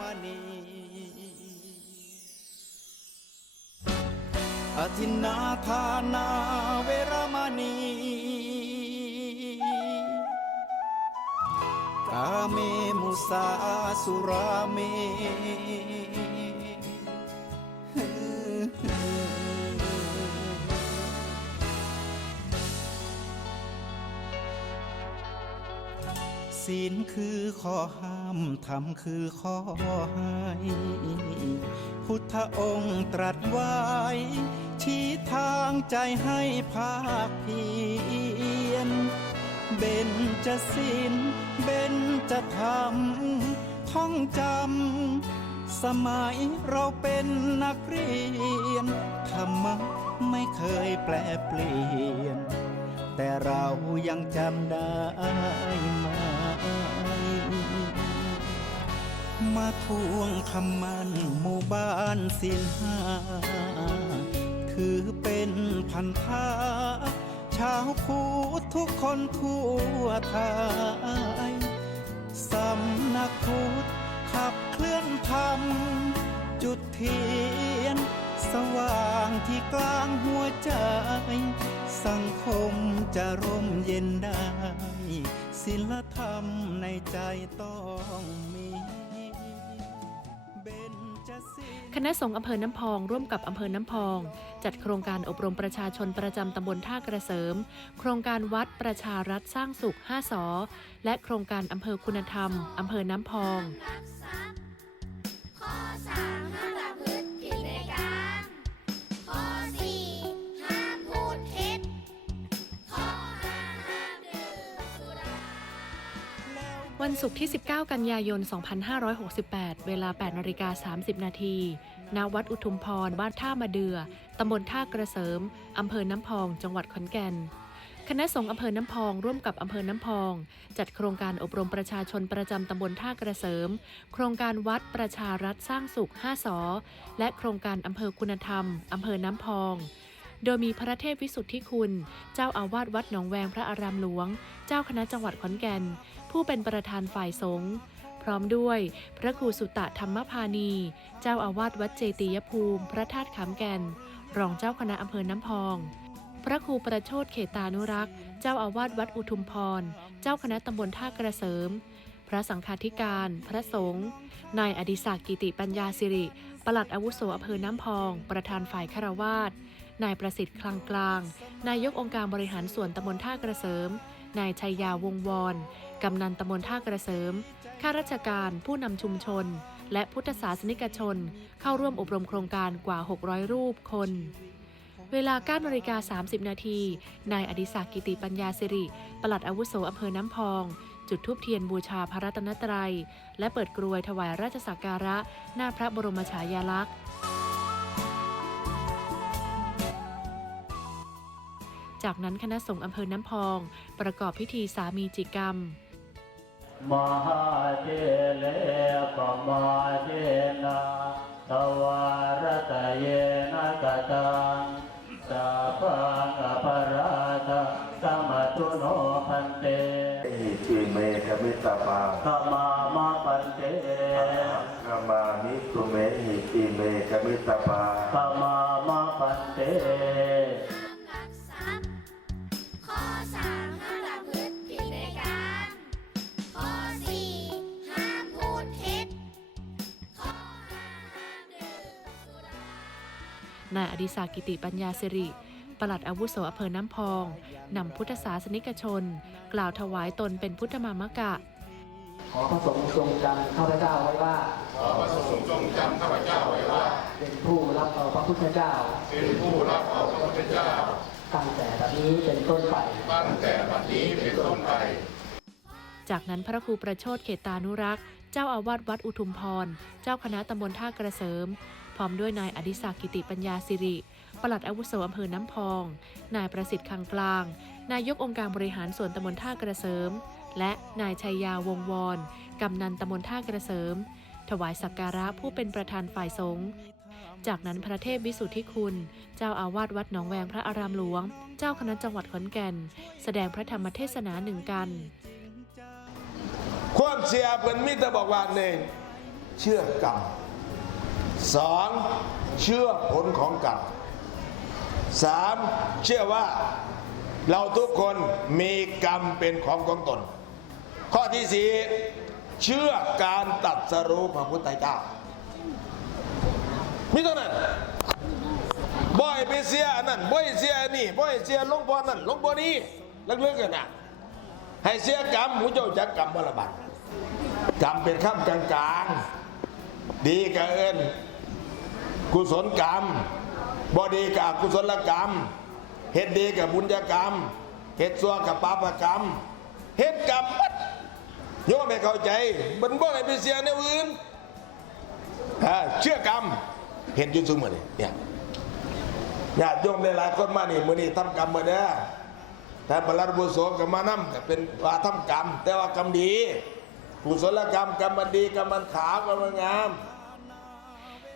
มณีอธินาทานาเวรมณีกาเมมุสาสุราเม ศีลคือข้อห้ามธรรมคือข้อให้พุทธองค์ตรัสไว้ ชี้ทางใจให้ภาคเพียรเบนจะศีลเบนจะธรรมท่องจำ สมัยเราเป็นนักเรียน ธรรมะไม่เคยแปลเปลี่ยน แต่เรายังจำได้ไหม มาทวงคำมันหมู่บ้านสินหาถือเป็นพันธะชาวพูดทุกคนทั่วไทยสำนักพุทธขับเคลื่อนธรรม จุดเทียน สว่างที่กลางหัวใจ สังคมจะร่มเย็นได้ศิล ธรรมในใจต้องมีคณะสงฆ์อำเภอน้ำพอง ร่วมกับอำเภอน้ำพอง จัดโครงการอบรมประชาชนประจำตำบลท่ากระเสริม โครงการวัดประชารัฐสร้างสุข 5สอและโครงการอำเภอคุณธรรมอำเภอน้ำพอง วันศุกร์ที่ 19 กันยายน 2568 เวลา8นาฬิกา30 นาทีณวัดอุทุมพร บ้านท่ามาเดือ ตำบลท่ากระเสริม อำเภอน้ำพอง จังหวัดขอนแก่น คณะสงฆ์อำเภอน้ำพอง ร่วมกับอำเภอน้ำพอง จัดโครงการอบรมประชาชนประจำตำบลท่ากระเสริม โครงการวัดประชารัฐสร้างสุข 5สอและโครงการอำเภอคุณธรรม อำเภอน้ำพองโดยมีพระเทพวิสุทธิคุณ เจ้าอาวาสวัดหนองแวงพระอารามหลวง เจ้าคณะจังหวัดขอนแก่น ผู้เป็นประธานฝ่ายสงฆ์พร้อมด้วยพระครูสุตะธรรมพานี เจ้าอาวาสวัดเจติยภูมิ พระธาตุขามแก่น รองเจ้าคณะอำเภอน้ำพอง พระครูประโชดเขตานุรักษ์ เจ้าอาวาสวัดอุทุมพร เจ้าคณะตำบลท่ากระเสริม พระสังฆาธิการ พระสงฆ์นายอดิศักดิ์กิติปัญญาสิริ ปลัดอาวุโสอำเภอน้ำพอง ประธานฝ่ายคารวาสนายประสิทธิ์คลังกลาง นายกองค์การบริหารส่วนตำบลท่ากระเสริม นายชัยยาวงวอน กำนันตำบลท่ากระเสริม ข้าราชการ ผู้นำชุมชน และพุทธศาสนิกชน เข้าร่วมอบรมโครงการกว่า 600 รูปคน เวลา9นาฬิกา 30 นาที นายอดิศักดิ์กิติปัญญาสิริ ปลัดอาวุโสอำเภอน้ำพอง จุดธูปเทียนบูชาพระรัตนตรัย และเปิดกรวยถวายราชสักการะ หน้าพระบรมฉายาลักษณ์จากนั้นคณะสงฆ์อำเภอน้ำพอง ประกอบพิธีสามีจิกรรม มหาเจเลปมาเจนะทวารตะเยนะกตังสัพพังอภราตะสมัตุโนพันเตอิติเมฆมิตาปาขมามาพันเตขมามิตุเมหิติเมฆมิตาปาขมามาพันเต นายอดิศักดิ์กิติปัญญาสิริปลัดอาวุโสอำเภอน้ำพอง นำพุทธศาสนิกชน กล่าวถวายตนเป็นพุทธมามกะ ขอพระสงฆ์ทรงจำข้าพเจ้าไว้ว่า ขอพระสงฆ์จงจำข้าพเจ้าไว้ว่า เป็นผู้รับเอาพระพุทธเจ้า เป็นผู้รับเอาพระพุทธเจ้า ตั้งแต่บัดนี้เป็นต้นไป ตั้งแต่บัดนี้เป็นต้นไป จากนั้นพระครูประโชดเขตานุรักษ์ เจ้าอาวาสวัดอุทุมพร เจ้าคณะตำบลท่ากระเสริม พร้อมด้วยนายอดิศักดิ์กิติปัญญาสิริ ปลัดอาวุโสอำเภอน้ำพอง นายประสิทธิ์คังกลาง นายกองค์การบริหารส่วนตำบลท่ากระเสริม และนายชัยยาวงวอนกำนันตำบลท่ากระเสริม ถวายสักการะผู้เป็นประธานฝ่ายสงฆ์จากนั้นพระเทพวิสุทธิคุณ เจ้าอาวาสวัดหนองแวงพระอารามหลวง เจ้าคณะจังหวัดขอนแก่น แสดงพระธรรมเทศนาหนึ่งกัน ความเสียเพิ่นมีแต่บอกว่าหนึ่งเชื่อกรรม สองเชื่อผลของกรรมสามเชื่อว่าเราทุกคนมีกรรมเป็นของของตน ข้อที่สี่เชื่อการตัดสรู้พระพุทธเจ้ามีเท่านั้นบ่อยไปเสียนนั้นบ่อยเสียนี่บ่อยเสียลงพ่อนั่นลงพ่อนี่ลึกๆกันนะให้เสียกรรมหูเจ้าจักกรรมบรบัดกรรมเป็นข้ามกลางๆ ดีกับเอินกุศลกรรมบ่ดีกับอกุศลกรรมเฮ็ดดีกับบุญกรรมเฮ็ดซัวกับปาปกรรมเฮ็ดกรรมบัดโยมไม่เข้าใจมันบ่ให้ไปเสียในอื่นเชื่อกรรมเห็นยุ่ซุมือนี่เนี่ยญาติโยมหลายคนมานี่มือนี่ทำกรรมมาเด้อแต่บรรลุบุโสกับมานั่ก็เป็นว่าทำกรรม แต่ว่ากรรมดีกุศลกรรมกรรมมันดีกรรมมันขาวกรรมมันงาม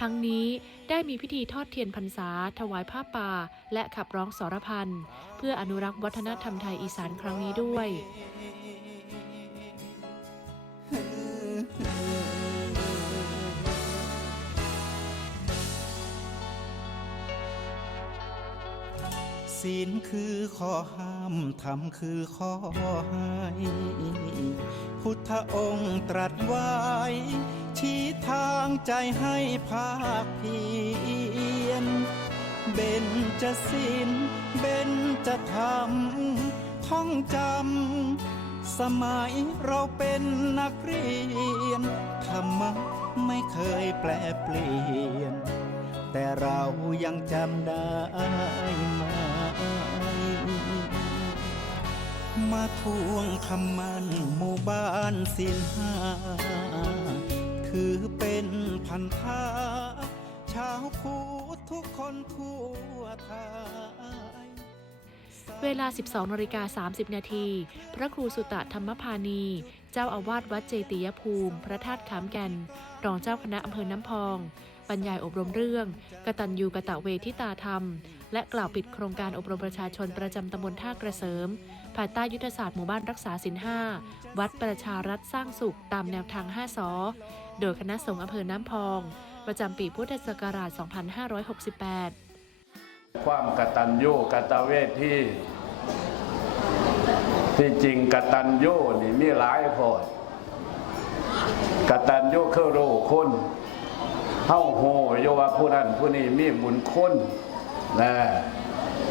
ทั้งนี้ได้มีพิธีทอดเทียนพรรษา ถวายผ้าป่า และขับร้องสรพันเพื่ออนุรักษ์วัฒนธรรมไทยอีสานครั้งนี้ด้วย ศีลคือข้อห้ามธรรมคือข้อให้พุทธองค์ตรัสไว้ ชี้ทางใจให้ภาคเพียรเบนจะศีลเบนจะธรรมท่องจำ สมัยเราเป็นนักเรียน ธรรมะไม่เคยแปลเปลี่ยนแต่เรายังจำได้ไหม มาทวงคำมันหมู่บ้านสินหาถือเป็นพันธะชาวพุทธทุกคนทั่วไทยเวลา 12นาฬิกา30 นาที พระครูสุตะธรรมพานี เจ้าอาวาสวัดเจติยภูมิ พระธาตุขามแก่น รองเจ้าคณะอำเภอน้ำพอง บรรยายอบรมเรื่อง กตัญญูกะตะเวทิตาธรรม และกล่าวปิดโครงการอบรมประชาชนประจำตำบลท่ากระเสริม ภายใต้ยุทธศาสตร์หมู่บ้านรักษาศีลห้าวัดประชารัฐสร้างสุขตามแนวทาง 5สอโดยคณะสงฆ์อำเภอน้ำพอง ประจำปีพุทธศักราช 2568 ความกตัญญูกตะเวทีที่จริงกตัญญูนี่มีหลายโพดกตัญญูคือรู้คุณ เฮาโหโยว่าผู้นั้นผู้นี้มีบุญคุณนะ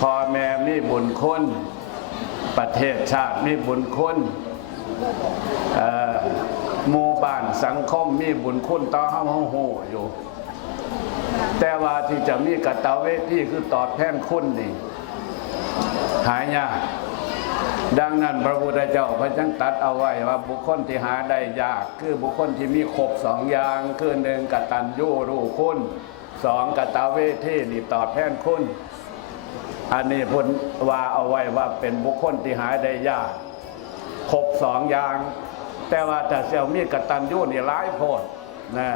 พ่อแม่มีบุญคุณประเทศชาติมีบุญคุณหมู่บ้านสังคมมีบุญคุณต่อเฮาเฮาโหอยู่ แต่ว่าที่จะมีกตเวทีคือตอบแทนคุณนี่หายาก ดังนั้นพระพุทธเจ้าพระจังตัดเอาไว้ว่าบุคคลที่หาได้ยาก คือบุคคลที่มีครบสองอย่างคือหนึ่งกตัญญูรู้คุณสองกตเวทีนี่ตอบแทนคุณ อันนี้พุนว่าเอาไว้ว่าเป็นบุคคลที่หาได้ยากครบสองอย่าง แต่ว่าแต่เสี่ยวมีกตัญญูนี่ร้ายโพดนะ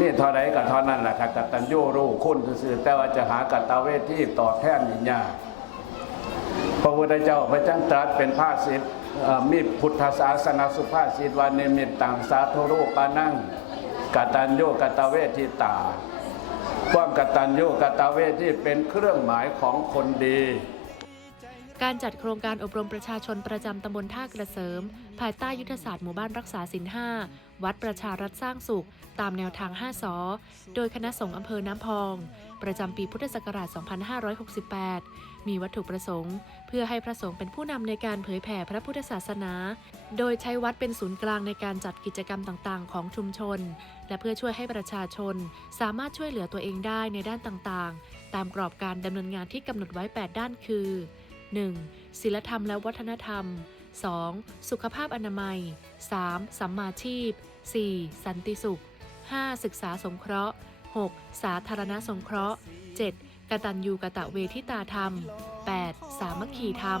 นี่เท่าไรกับเท่านั้นแหละครับกตัญญูรู้คุณซื่อแต่ว่าจะหากตเวทีตอบแทนนี่ยาก พระพุทธเจ้าพระจังตรัสเป็นภาษิตเอ่อมีพุทธศาสนาสุภาษิตวันนิมิตต่างสาธุรูปานั่งกตัญญูกตเวทิตา ความกตัญญูกตเวทีเป็นเครื่องหมายของคนดี การจัดโครงการอบรมประชาชนประจำตำบลท่ากระเสริม ภายใต้ยุทธศาสตร์หมู่บ้านรักษาศีลห้าวัดประชารัฐสร้างสุข ตามแนวทาง 5 สอ โดยคณะสงฆ์อำเภอน้ำพอง ประจำปีพุทธศักราช 2568 มีวัตถุประสงค์ เพื่อให้พระสงฆ์เป็นผู้นำในการเผยแผ่พระพุทธศาสนา โดยใช้วัดเป็นศูนย์กลางในการจัดกิจกรรมต่างๆ ของชุมชน และเพื่อช่วยให้ประชาชน สามารถช่วยเหลือตัวเองได้ในด้านต่างๆ ตามกรอบการดำเนินงานที่กำหนดไว้ 8 ด้านคือ 1. ศีลธรรมและวัฒนธรรม 2. สุขภาพอนามัย 3. สัมมาชีพ 4. สันติสุข 5. ศึกษาสงเคราะห์ 6. สาธารณสงเคราะห์ 7. กตัญญูกะตะเวทิตาธรรม 8. สามัคคีธรรมม